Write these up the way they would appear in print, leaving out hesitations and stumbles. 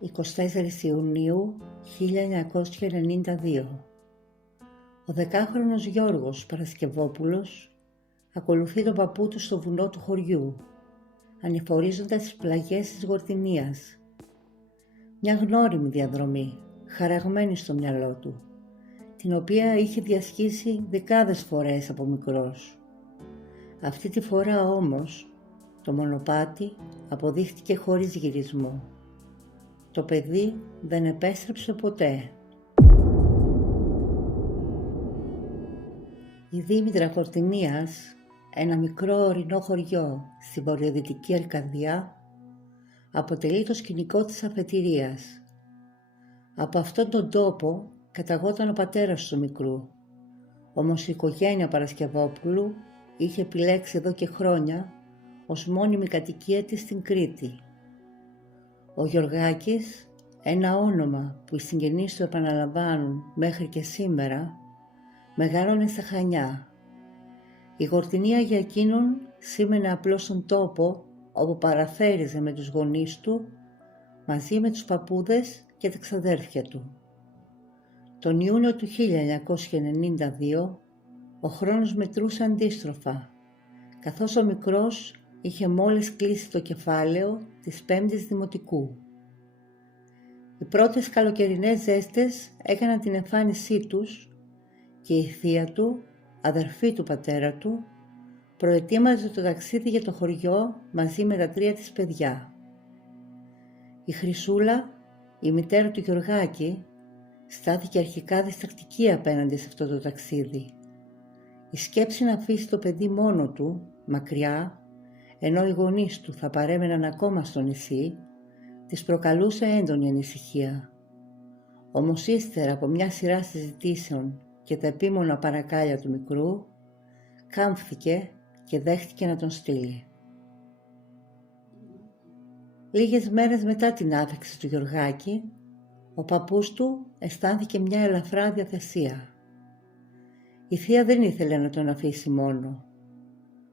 24 Ιουνίου 1992. Ο 10χρονος Γιώργος Παρασκευόπουλος ακολουθεί τον παππού του στο βουνό του χωριού, ανηφορίζοντας τις πλαγιές της Γορτινίας. Μια γνώριμη διαδρομή, χαραγμένη στο μυαλό του, την οποία είχε διασχίσει δεκάδες φορές από μικρός. Αυτή τη φορά όμως το μονοπάτι αποδείχτηκε χωρίς γυρισμό. Το παιδί δεν επέστρεψε ποτέ. Η Δήμητρα Γορτινίας, ένα μικρό ορεινό χωριό στη βορειοδυτική Αρκαδία, αποτελεί το σκηνικό της αφετηρίας. Από αυτόν τον τόπο καταγόταν ο πατέρας του μικρού, όμως η οικογένεια Παρασκευόπουλου είχε επιλέξει εδώ και χρόνια ως μόνιμη κατοικία της στην Κρήτη. Ο Γιωργάκης, ένα όνομα που οι συγγενείς του επαναλαμβάνουν μέχρι και σήμερα, μεγάλωνε στα Χανιά. Η Γορτινία για εκείνον σήμαινε απλώς τον τόπο όπου παραθέριζε με τους γονείς του, μαζί με τους παππούδες και τα ξαδέρφια του. Τον Ιούνιο του 1992 ο χρόνος μετρούσε αντίστροφα, καθώς ο μικρός είχε μόλις κλείσει το κεφάλαιο της 5ης Δημοτικού. Οι πρώτες καλοκαιρινές ζέστες έκαναν την εμφάνισή τους και η θεία του, αδερφή του πατέρα του, προετοίμαζε το ταξίδι για το χωριό μαζί με τα 3 της παιδιά. Η Χρυσούλα, η μητέρα του Γιωργάκη, στάθηκε αρχικά διστακτική απέναντι σε αυτό το ταξίδι. Η σκέψη να αφήσει το παιδί μόνο του, μακριά, ενώ οι γονείς του θα παρέμεναν ακόμα στο νησί, της προκαλούσε έντονη ανησυχία. Όμως ύστερα από μια σειρά συζητήσεων και τα επίμονα παρακάλια του μικρού, κάμφθηκε και δέχτηκε να τον στείλει. Λίγες μέρες μετά την άφηξη του Γιωργάκη, ο παππούς του αισθάνθηκε μια ελαφρά διαθεσία. Η θεία δεν ήθελε να τον αφήσει μόνο.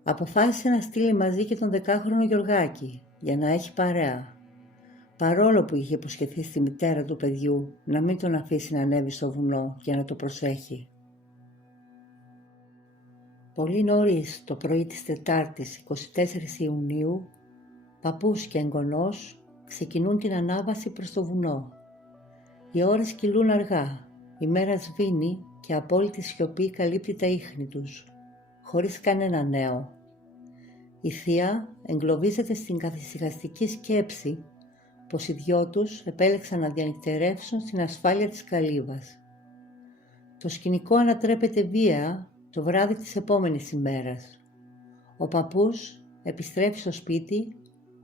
Αποφάσισε να στείλει μαζί και τον 10χρονο Γιωργάκη για να έχει παρέα, παρόλο που είχε υποσχεθεί στη μητέρα του παιδιού να μην τον αφήσει να ανέβει στο βουνό για να το προσέχει. Πολύ νωρίς το πρωί της Τετάρτης 24 Ιουνίου, παππούς και εγγονός ξεκινούν την ανάβαση προς το βουνό. Οι ώρες κυλούν αργά, η μέρα σβήνει και απόλυτη σιωπή καλύπτει τα ίχνη τους, χωρίς κανένα νέο. Η θεία εγκλωβίζεται στην καθησυχαστική σκέψη πως οι δυο τους επέλεξαν να διανυκτερεύσουν στην ασφάλεια της καλύβας. Το σκηνικό ανατρέπεται βία το βράδυ της επόμενης ημέρας. Ο παππούς επιστρέφει στο σπίτι,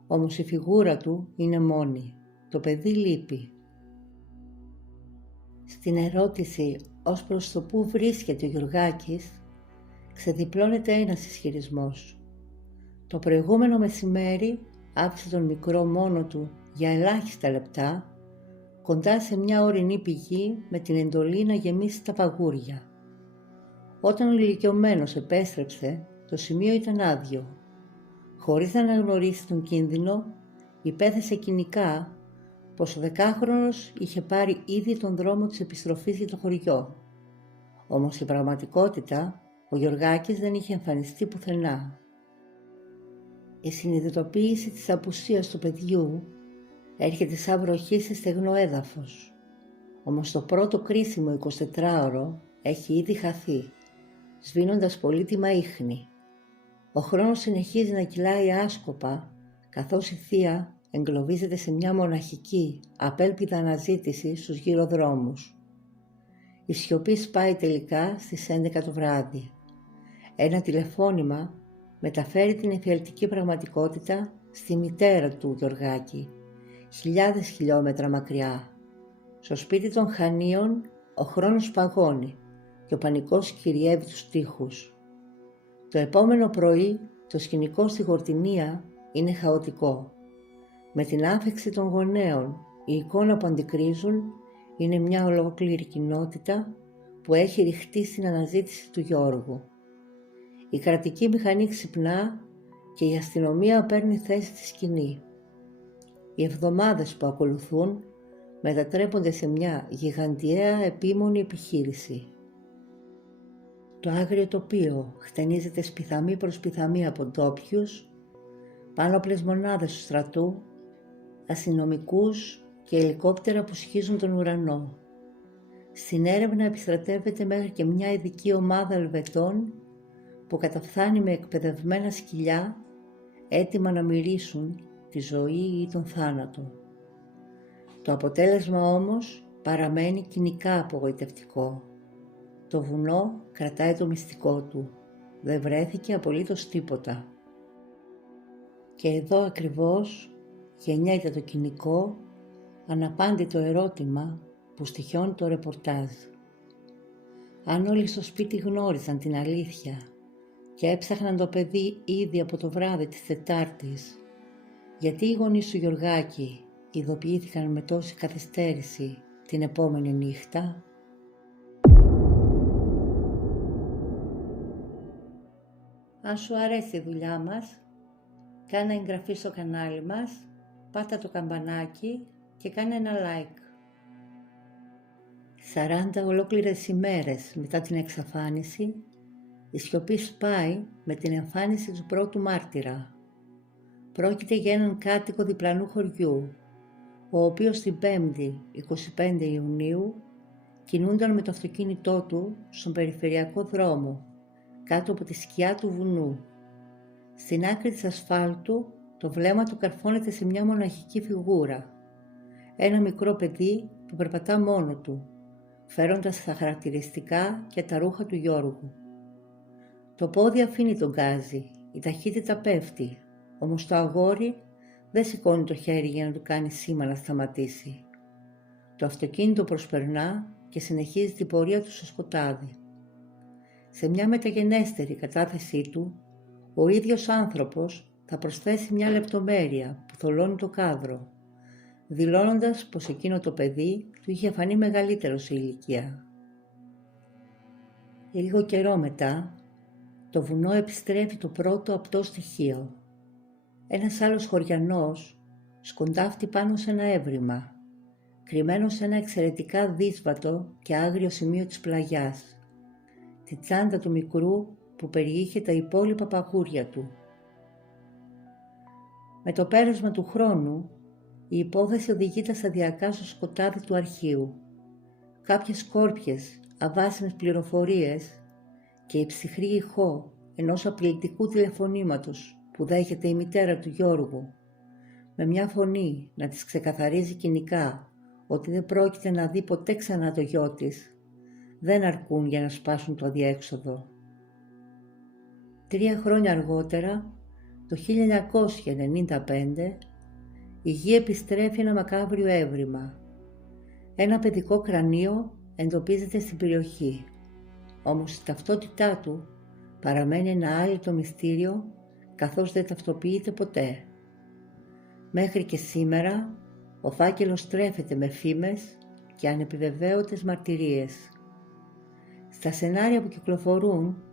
όμως η φιγούρα του είναι μόνη. Το παιδί λείπει. Στην ερώτηση ως προς το πού βρίσκεται ο Γιωργάκης, ξεδιπλώνεται ένας ισχυρισμός. Το προηγούμενο μεσημέρι άφησε τον μικρό μόνο του για ελάχιστα λεπτά, κοντά σε μια ορεινή πηγή με την εντολή να γεμίσει τα παγούρια. Όταν ο ηλικιωμένος επέστρεψε, το σημείο ήταν άδειο. Χωρίς να αναγνωρίσει τον κίνδυνο, υπέθεσε κοινικά πως ο 10χρονος είχε πάρει ήδη τον δρόμο της επιστροφής για το χωριό. Όμως στην πραγματικότητα, ο Γιωργάκης δεν είχε εμφανιστεί πουθενά. Η συνειδητοποίηση της απουσίας του παιδιού έρχεται σαν βροχή σε στεγνό έδαφος. Όμως το πρώτο κρίσιμο 24ωρο έχει ήδη χαθεί, σβήνοντας πολύτιμα ίχνη. Ο χρόνος συνεχίζει να κυλάει άσκοπα, καθώς η θεία εγκλωβίζεται σε μια μοναχική, απέλπιδα αναζήτηση στους γύρω δρόμους. Η σιωπή σπάει τελικά στις 11 το βράδυ. Ένα τηλεφώνημα μεταφέρει την εφιαλτική πραγματικότητα στη μητέρα του Γιωργάκη, χιλιάδες χιλιόμετρα μακριά. Στο σπίτι των Χανίων ο χρόνος παγώνει και ο πανικός κυριεύει τους τοίχους. Το επόμενο πρωί το σκηνικό στη Γορτινία είναι χαοτικό. Με την άφεξη των γονέων, η εικόνα που αντικρίζουν είναι μια ολόκληρη κοινότητα που έχει ρηχτεί στην αναζήτηση του Γιώργου. Η κρατική μηχανή ξυπνά και η αστυνομία παίρνει θέση στη σκηνή. Οι εβδομάδες που ακολουθούν μετατρέπονται σε μια γιγαντιαία επίμονη επιχείρηση. Το άγριο τοπίο χτενίζεται σπιθαμή προς σπιθαμή από ντόπιους, πάνωπλες μονάδες του στρατού, αστυνομικούς και ελικόπτερα που σχίζουν τον ουρανό. Στην έρευνα επιστρατεύεται μέχρι και μια ειδική ομάδα Ελβετών που καταφθάνει με εκπαιδευμένα σκυλιά, έτοιμα να μυρίσουν τη ζωή ή τον θάνατο. Το αποτέλεσμα όμως παραμένει κοινικά απογοητευτικό. Το βουνό κρατάει το μυστικό του. Δεν βρέθηκε απολύτως τίποτα. Και εδώ ακριβώς γεννιέται το κοινικό, αναπάντητο ερώτημα που στοιχιώνει το ρεπορτάζ. Αν όλοι στο σπίτι γνώριζαν την αλήθεια και έψαχναν το παιδί ήδη από το βράδυ της Τετάρτης, γιατί οι γονείς του Γιωργάκη ειδοποιήθηκαν με τόση καθυστέρηση την επόμενη νύχτα? Αν σου αρέσει η δουλειά μας, κάνε εγγραφή στο κανάλι μας, πάτα το καμπανάκι και κάνε ένα like. 40 ολόκληρες ημέρες μετά την εξαφάνιση, η σιωπή σπάει με την εμφάνιση του πρώτου μάρτυρα. Πρόκειται για έναν κάτοικο διπλανού χωριού, ο οποίος την 5η 25 Ιουνίου κινούνταν με το αυτοκίνητό του στον περιφερειακό δρόμο, κάτω από τη σκιά του βουνού. Στην άκρη της ασφάλτου το βλέμμα του καρφώνεται σε μια μοναχική φιγούρα. Ένα μικρό παιδί που περπατά μόνο του, φέροντας τα χαρακτηριστικά και τα ρούχα του Γιώργου. Το πόδι αφήνει τον γκάζι, η ταχύτητα πέφτει, όμως το αγόρι δεν σηκώνει το χέρι για να του κάνει σήμα να σταματήσει. Το αυτοκίνητο προσπερνά και συνεχίζει την πορεία του στο σκοτάδι. Σε μια μεταγενέστερη κατάθεσή του, ο ίδιος άνθρωπος θα προσθέσει μια λεπτομέρεια που θολώνει το κάδρο, δηλώνοντας πως εκείνο το παιδί του είχε φανεί μεγαλύτερο σε ηλικία. Λίγο καιρό μετά, το βουνό επιστρέφει το πρώτο απτό στοιχείο. Ένας άλλος χωριανός σκοντάφτει πάνω σε ένα έβριμα, κρυμμένο σε ένα εξαιρετικά δύσβατο και άγριο σημείο της πλαγιάς, τη τσάντα του μικρού που περιείχε τα υπόλοιπα παγούρια του. Με το πέρασμα του χρόνου, η υπόθεση οδηγείται σταδιακά στο σκοτάδι του αρχείου. Κάποιες σκόρπιες, αβάσιμες πληροφορίες και η ψυχρή ηχό ενός απειλητικού τηλεφωνήματος που δέχεται η μητέρα του Γιώργου, με μια φωνή να της ξεκαθαρίζει κοινικά ότι δεν πρόκειται να δει ποτέ ξανά το γιο της, δεν αρκούν για να σπάσουν το αδιέξοδο. 3 χρόνια αργότερα, το 1995, η γη επιστρέφει ένα μακάβριο έβριμα. Ένα παιδικό κρανίο εντοπίζεται στην περιοχή, όμως η ταυτότητά του παραμένει ένα άλυτο μυστήριο, καθώς δεν ταυτοποιείται ποτέ. Μέχρι και σήμερα, ο φάκελος στρέφεται με φήμες και ανεπιβεβαίωτες μαρτυρίες. Στα σενάρια που κυκλοφορούν,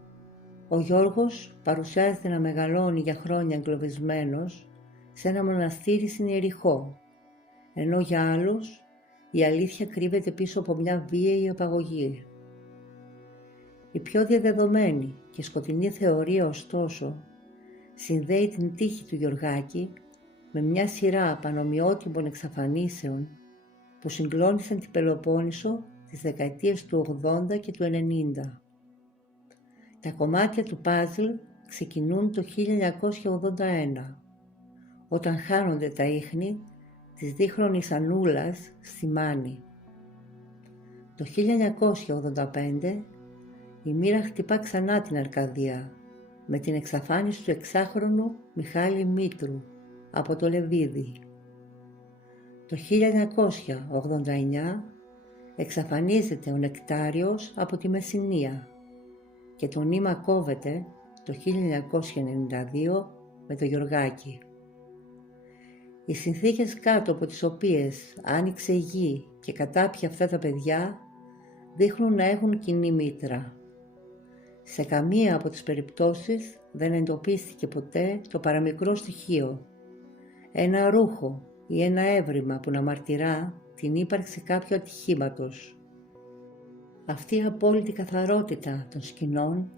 ο Γιώργος παρουσιάζεται να μεγαλώνει για χρόνια εγκλωβισμένος σε ένα μοναστήρι στην Ιεριχώ, ενώ για άλλους η αλήθεια κρύβεται πίσω από μια βίαιη απαγωγή. Η πιο διαδεδομένη και σκοτεινή θεωρία, ωστόσο, συνδέει την τύχη του Γιωργάκη με μια σειρά πανομοιότυπων εξαφανίσεων που συγκλώνησαν την Πελοπόννησο τις δεκαετίες του 80 και του 90. Τα κομμάτια του παζλ ξεκινούν το 1981, όταν χάνονται τα ίχνη της δίχρονης Ανούλας στη Μάνη. Το 1985 η μοίρα χτυπά ξανά την Αρκαδία με την εξαφάνιση του 6χρονου Μιχάλη Μήτρου από το Λεβίδι. Το 1989 εξαφανίζεται ο Νεκτάριος από τη Μεσσηνία και το νήμα κόβεται το 1992 με το Γιωργάκη. Οι συνθήκες κάτω από τις οποίες άνοιξε η γη και κατάπιε αυτά τα παιδιά δείχνουν να έχουν κοινή μήτρα. Σε καμία από τις περιπτώσεις δεν εντοπίστηκε ποτέ το παραμικρό στοιχείο, ένα ρούχο ή ένα έβριμα που να μαρτυρά την ύπαρξη κάποιου ατυχήματος. Αυτή η απόλυτη καθαρότητα των σκηνών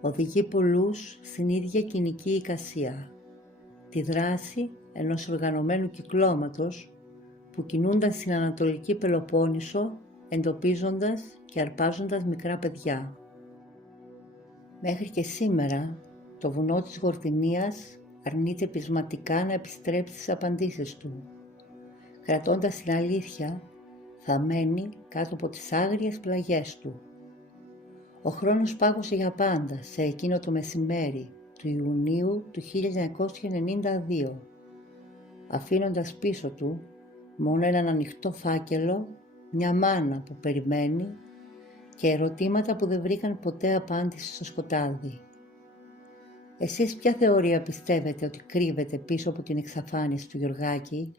οδηγεί πολλούς στην ίδια κοινική εικασία, τη δράση ενός οργανωμένου κυκλώματος που κινούνταν στην Ανατολική Πελοπόννησο εντοπίζοντας και αρπάζοντας μικρά παιδιά. Μέχρι και σήμερα το βουνό της Γορδινίας αρνείται πεισματικά να επιστρέψει στις απαντήσεις του, κρατώντας την αλήθεια θαμμένη κάτω από τις άγριες πλαγιές του. Ο χρόνος πάγωσε για πάντα σε εκείνο το μεσημέρι του Ιουνίου του 1992, αφήνοντας πίσω του μόνο έναν ανοιχτό φάκελο, μια μάνα που περιμένει και ερωτήματα που δεν βρήκαν ποτέ απάντηση στο σκοτάδι. Εσείς ποια θεωρία πιστεύετε ότι κρύβεται πίσω από την εξαφάνιση του Γιωργάκη?